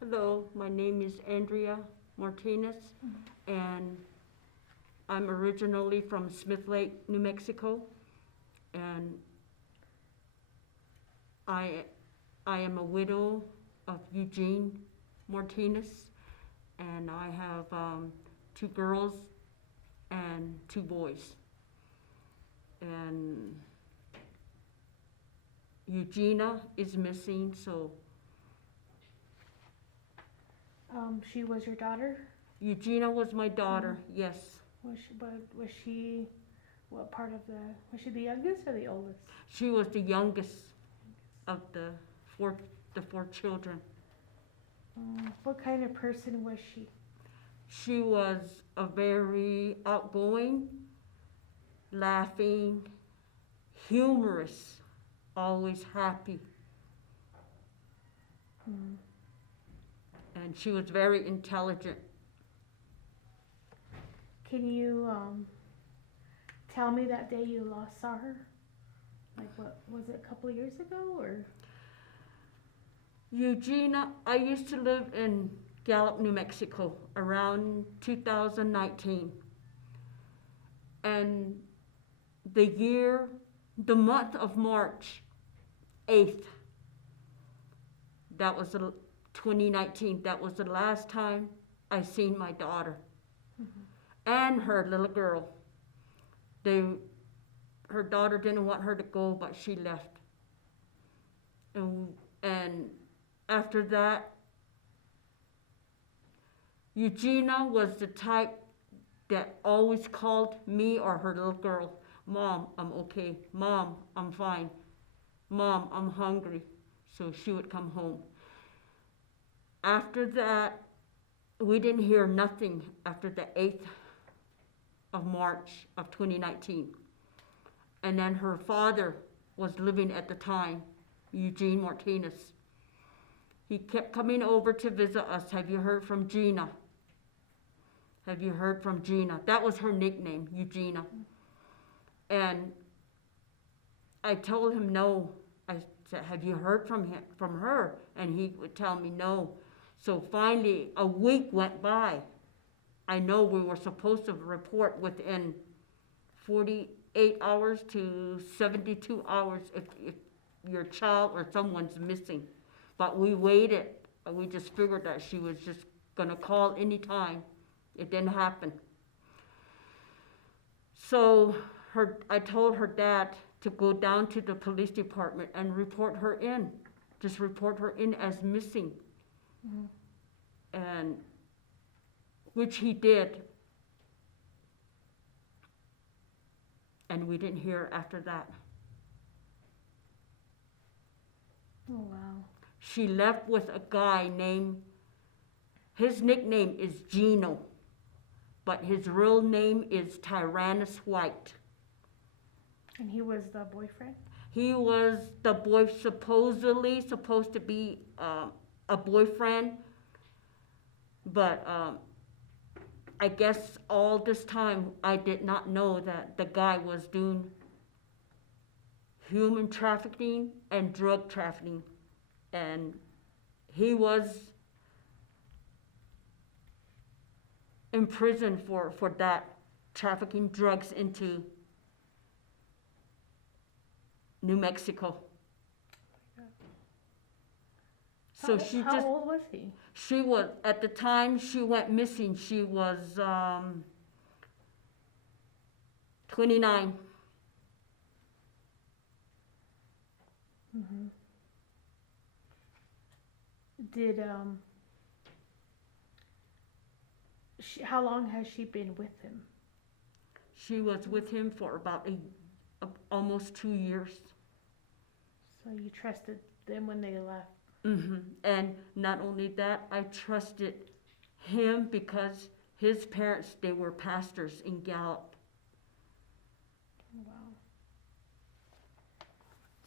Hello, my name is Andrea Martinez, and I'm originally from Smith Lake, New Mexico, and I, I am a widow of Eugene Martinez, and I have two girls and two boys. And Eugenia is missing, so She was your daughter? Eugenia was my daughter, yes. Was she, what part of was she the youngest or the oldest? She was the youngest of the four children. What kind of person was she? She was a very outgoing, laughing, humorous, always happy. Mm. And she was very intelligent. Can you tell me that day you last saw her? Like, what was it, a couple of years ago, or? Eugenia, I used to live in Gallup, New Mexico around 2019. And the month of March 8th, that was 2019, that was the last time I seen my daughter and her little girl. Her daughter didn't want her to go, but she left. And after that, Eugenia was the type that always called me or her little girl, Mom, I'm okay. Mom, I'm fine. Mom, I'm hungry. So she would come home. After that, we didn't hear nothing after the 8th of March of 2019. And then her father was living at the time, Eugene Martinez. He kept coming over to visit us. Have you heard from Gina? Have you heard from Gina? That was her nickname, Eugenia. And I told him no. I said, have you heard from her? And he would tell me no. So finally, a week went by. I know we were supposed to report within 48 hours to 72 hours if your child or someone's missing. But we waited. We just figured that she was just gonna call anytime. It didn't happen. So I told her dad to go down to the police department and report her in. Just report her in as missing. Mm-hmm. And which he did. And we didn't hear after that. Oh, wow. She left with a guy his nickname is Gino, but his real name is Tyrannus White. And he was the boyfriend? He was the boy, supposedly supposed to be a boyfriend, but I guess all this time I did not know that the guy was doing human trafficking and drug trafficking. And he was in prison for that, trafficking drugs into New Mexico. So How old was he? She was, at the time she went missing, she was 29. Mm-hmm. How long has she been with him? She was with him for about almost 2 years. So you trusted them when they left? Mm-hmm. And not only that, I trusted him because his parents, they were pastors in Gallup. Wow.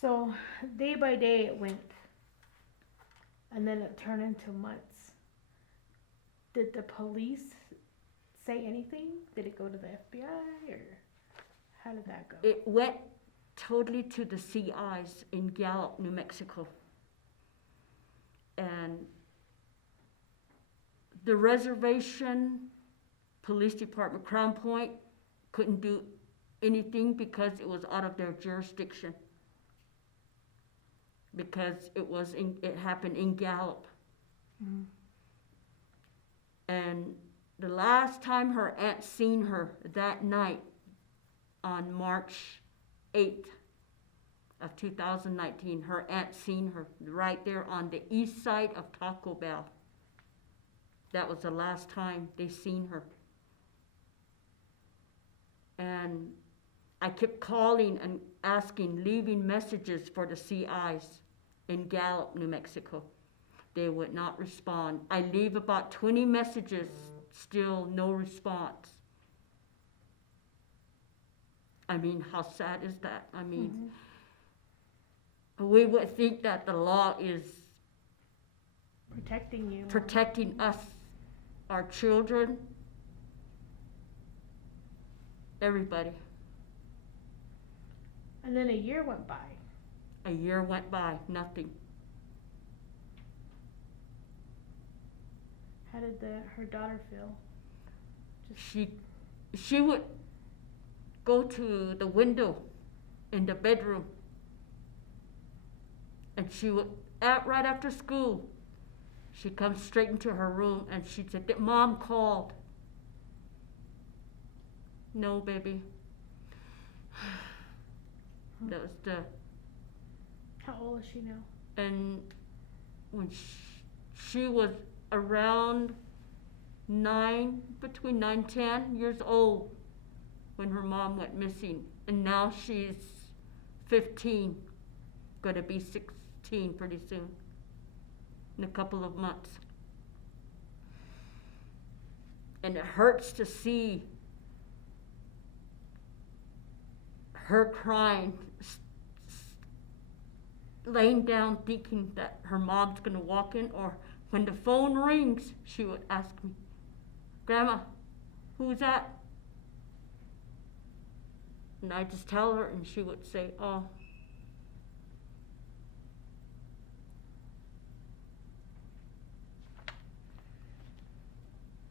So day by day it went, and then it turned into months. Did the police say anything? Did it go to the FBI, or how did that go? It went totally to the CIs in Gallup, New Mexico. And The reservation, police department, Crown Point, couldn't do anything because it was out of their jurisdiction. Because it happened in Gallup. Mm. And the last time her aunt seen her that night on March 8th of 2019, her aunt seen her right there on the east side of Taco Bell. That was the last time they seen her. And I kept calling and asking, leaving messages for the CIs in Gallup, New Mexico. They would not respond. I leave about 20 messages, still no response. I mean, how sad is that? I mean, we would think that the law is protecting you. Protecting us, our children, everybody. And then a year went by. A year went by, nothing. How did her daughter feel? She would go to the window in the bedroom, and she would, right after school, she comes straight into her room and she said, Mom called. No, baby. That was the... How old is she now? And when she was around between 9 and 10 years old when her mom went missing. And now she's 15, gonna be 16 pretty soon, in a couple of months. And it hurts to see her crying, laying down thinking that her mom's gonna walk in, or when the phone rings, she would ask me, Grandma, who's that? And I just tell her, and she would say, oh.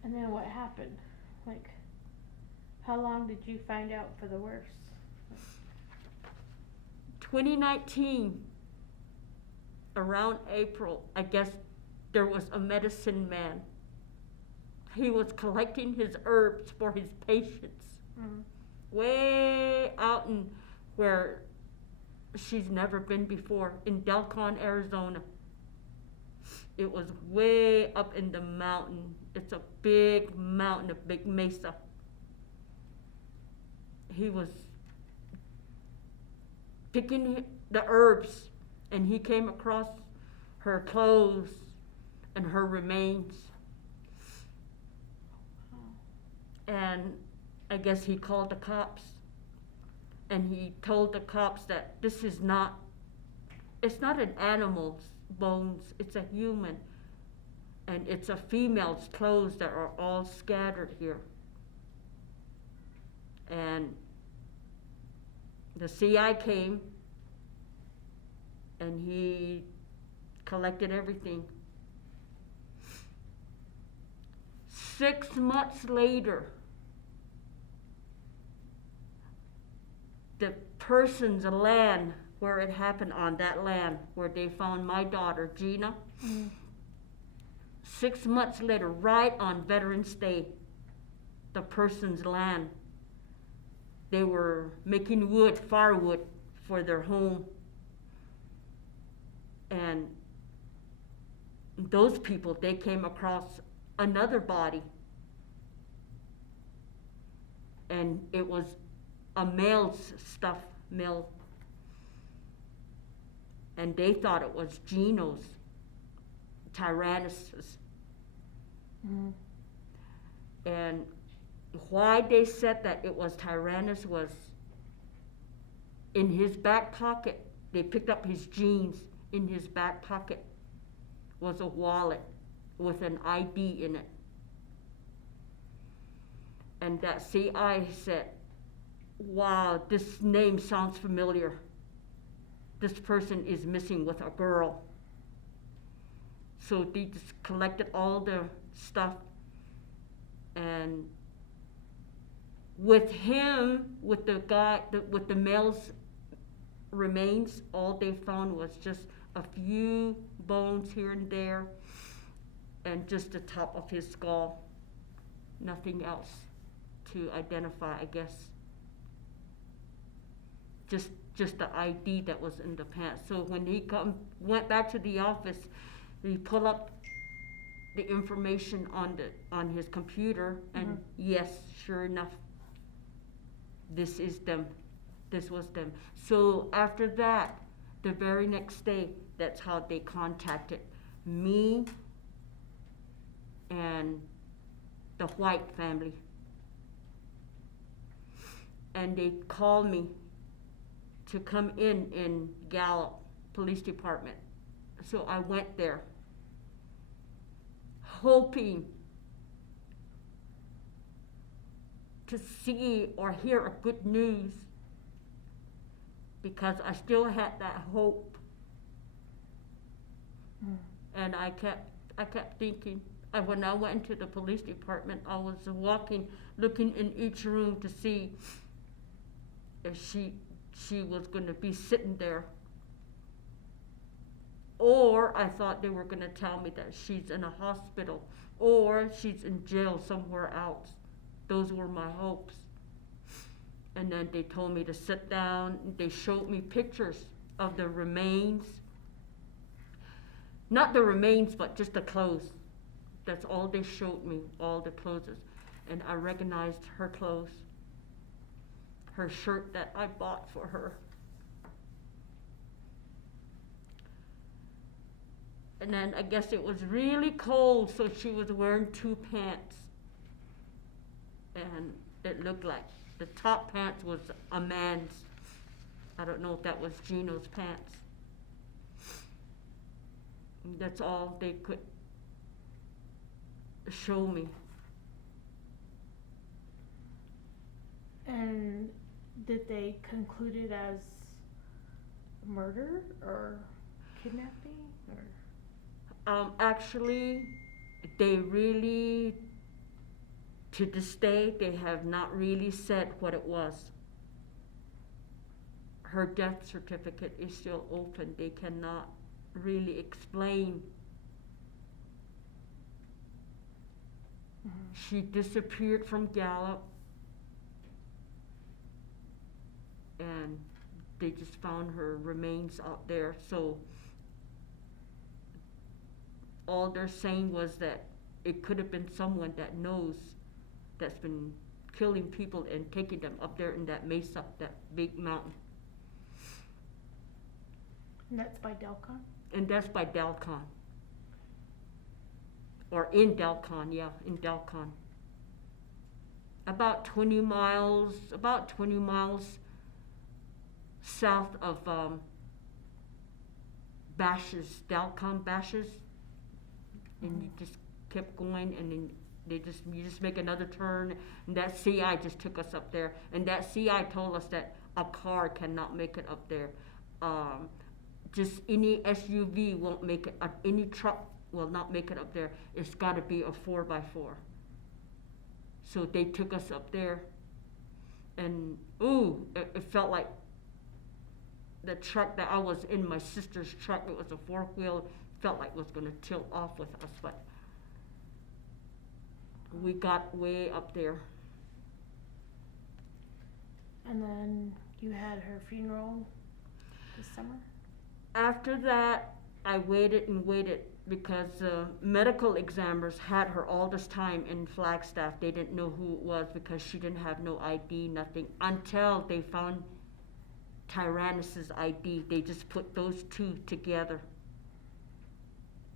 And then what happened? Like, how long did you find out for the worst? 2019, around April, I guess there was a medicine man. He was collecting his herbs for his patients. Mm. Way out in where she's never been before, in Delcon, Arizona. It was way up in the mountain. It's a big mountain, a big mesa. He was picking the herbs, and he came across her clothes and her remains. And I guess he called the cops, and he told the cops that it's not an animal's bones, it's a human, and it's a female's clothes that are all scattered here. And the CI came, and he collected everything. 6 months later, the person's land where it happened, on that land where they found my daughter, Gina, 6 months later, right on Veterans Day, the person's land, they were making firewood for their home. And those people, they came across another body. And it was a male's stuffed mill. And they thought it was Gino's, Tyrannus'. Mm. And why they said that it was Tyrannus was in his back pocket. They picked up his jeans. In his back pocket was a wallet with an ID in it. And that CI said, wow, this name sounds familiar. This person is missing with a girl. So they just collected all the stuff And with him, with the guy, with the male's remains, all they found was just a few bones here and there, and just the top of his skull. Nothing else to identify, I guess. Just the ID that was in the pants. So when he went back to the office, he pulled up the information on his computer, and yes, sure enough, this is them. This was them. So after that, the very next day, that's how they contacted me and the White family. And they called me to come in Gallup Police Department. So I went there, hoping to see or hear a good news, because I still had that hope. And I kept thinking, when I went into the police department, I was walking, looking in each room to see if she was going to be sitting there. Or I thought they were going to tell me that she's in a hospital, or she's in jail somewhere else. Those were my hopes. And then they told me to sit down. They showed me pictures of the remains. Not the remains, but just the clothes. That's all they showed me, all the clothes. And I recognized her clothes, her shirt that I bought for her. And then I guess it was really cold, so she was wearing 2 pants. And it looked like the top pants was a man's. I don't know if that was Gino's pants. And that's all they could show me. And did they conclude it as murder or kidnapping? Or Actually, they really, to this day, they have not really said what it was. Her death certificate is still open. They cannot really explain. She disappeared from Gallup, and they just found her remains out there. So all they're saying was that it could have been someone that knows, that's been killing people and taking them up there in that mesa, that big mountain. And that's by Delcon? And that's by Delcon. Or in Delcon, yeah, in Delcon. About 20 miles south of Bashes, Delcon Bashes. And you just kept going, and then you just make another turn, and that CI just took us up there. And that CI told us that a car cannot make it up there. Just any SUV won't make it, any truck will not make it up there. It's got to be a 4x4. So they took us up there, and it felt like the truck that I was in, my sister's truck, it was a 4-wheel, felt like it was going to tilt off with us, but we got way up there. And then you had her funeral this summer? After that, I waited and waited, because medical examiners had her all this time in Flagstaff. They didn't know who it was, because she didn't have no ID, nothing, until they found Tyrannus's ID. They just put those two together.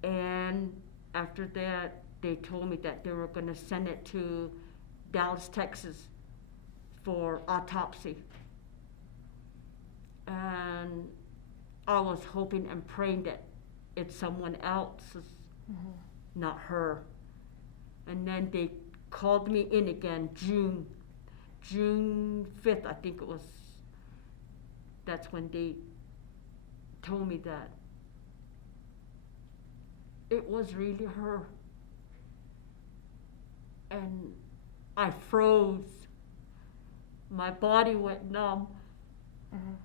And after that, they told me that they were going to send it to Dallas, Texas for autopsy. And I was hoping and praying that it's someone else, not her. And then they called me in again, June 5th, I think it was. That's when they told me that it was really her. And I froze. My body went numb. Mhm.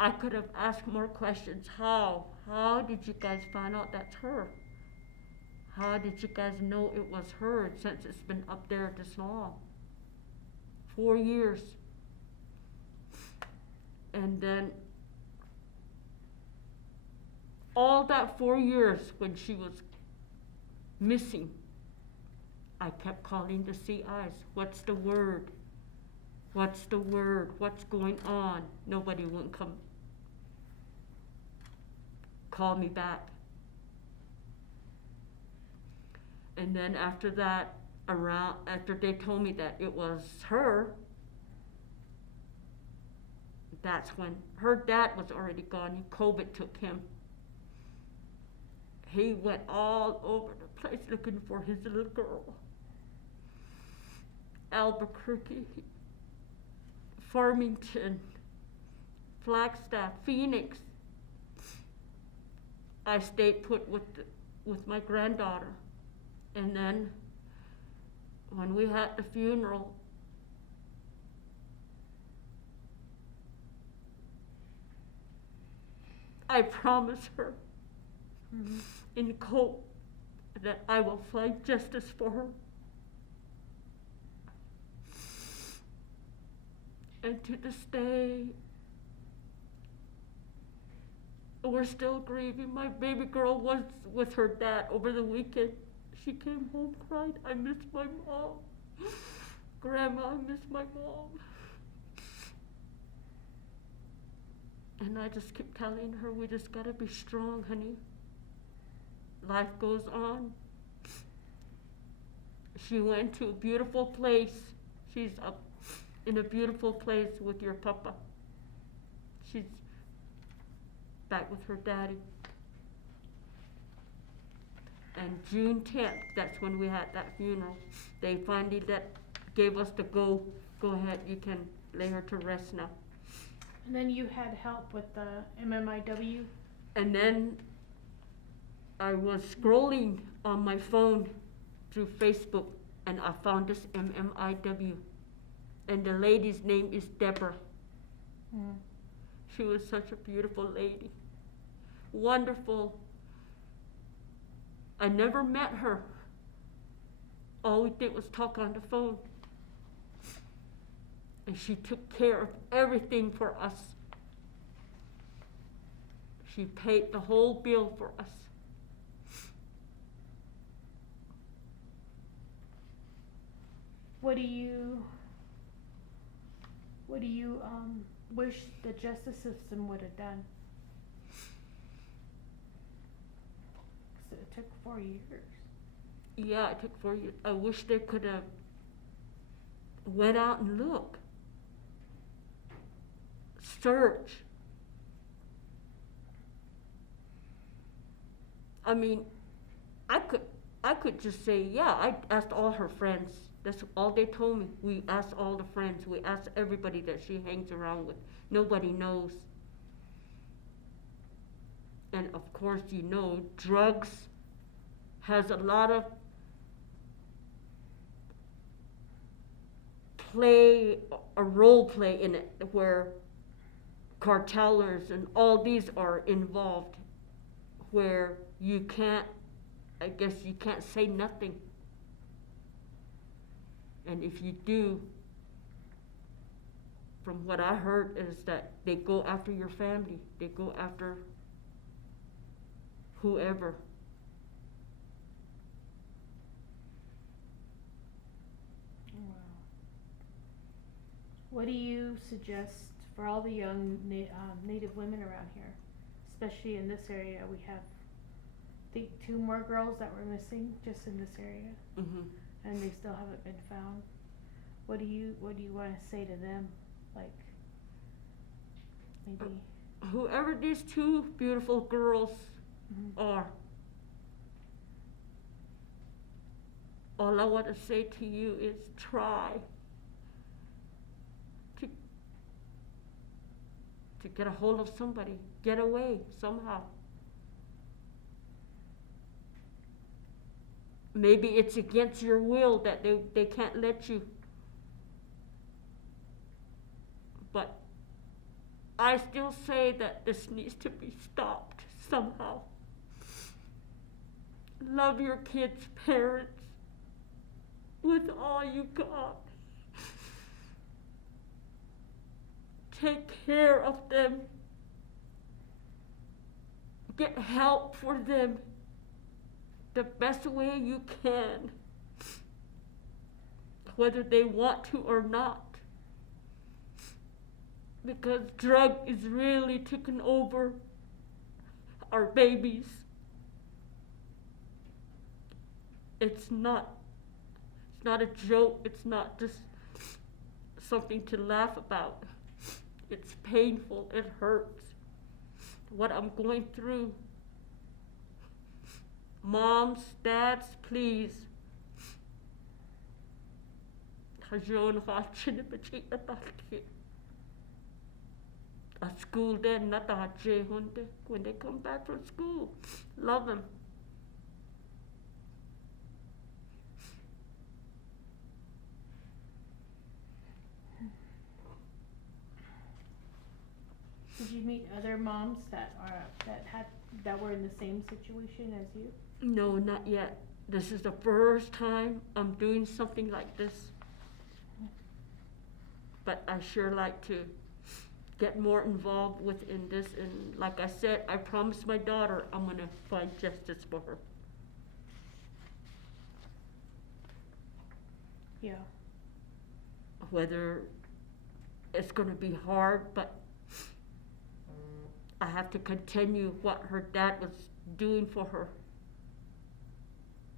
I could have asked more questions. How? How did you guys find out that's her? How did you guys know it was her since it's been up there this long? 4 years. And then all that 4 years when she was missing, I kept calling the CIs. What's the word? What's the word? What's going on? Nobody wouldn't come call me back. And then after that, after they told me that it was her, that's when her dad was already gone. COVID took him. He went all over the place looking for his little girl. Albuquerque, Farmington, Flagstaff, Phoenix. I stayed put with my granddaughter. And then when we had the funeral, I promised her in court that I will fight justice for her. And to this day, we're still grieving. My baby girl was with her dad over the weekend. She came home crying, I miss my mom. Grandma, I miss my mom. And I just keep telling her, we just gotta be strong, honey. Life goes on. She went to a beautiful place. She's up in a beautiful place with your papa. She's back with her daddy. And June 10th, that's when we had that funeral. They finally gave us the go ahead, you can lay her to rest now. And then you had help with the MMIW? And then I was scrolling on my phone through Facebook and I found this MMIW. And the lady's name is Deborah. Mm. She was such a beautiful lady. Wonderful. I never met her. All we did was talk on the phone. And she took care of everything for us. She paid the whole bill for us. What do you wish the justice system would have done? 'Cause it took 4 years. Yeah, it took 4 years. I wish they could have went out and looked. Search. I mean, I could just say, yeah, I asked all her friends. That's all they told me. We asked all the friends. We asked everybody that she hangs around with. Nobody knows. And of course, you know, drugs has a lot of role play in it, where cartellers and all these are involved, where you can't, I guess you can't say nothing. And if you do, from what I heard, is that they go after your family. They go after whoever. Wow. What do you suggest for all the young Native women around here? Especially in this area, we have, I think, 2 more girls that were missing just in this area. Mm-hmm. And they still haven't been found. What do you want to say to them? Like, maybe Whoever these 2 beautiful girls are, all I want to say to you is try to get a hold of somebody, get away somehow. Maybe it's against your will that they can't let you. But I still say that this needs to be stopped somehow. Love your kids' parents with all you got. Take care of them. Get help for them the best way you can, whether they want to or not. Because drug is really taking over our babies. It's not a joke. It's not just something to laugh about. It's painful. It hurts. What I'm going through. Moms, dads, please. At school then, not when they come back from school. Love them. Did you meet other moms that were in the same situation as you? No, not yet. This is the first time I'm doing something like this. But I sure like to get more involved within this. And like I said, I promised my daughter I'm going to find justice for her. Yeah. Whether it's going to be hard, but I have to continue what her dad was doing for her.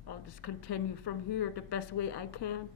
I'll just continue from here the best way I can.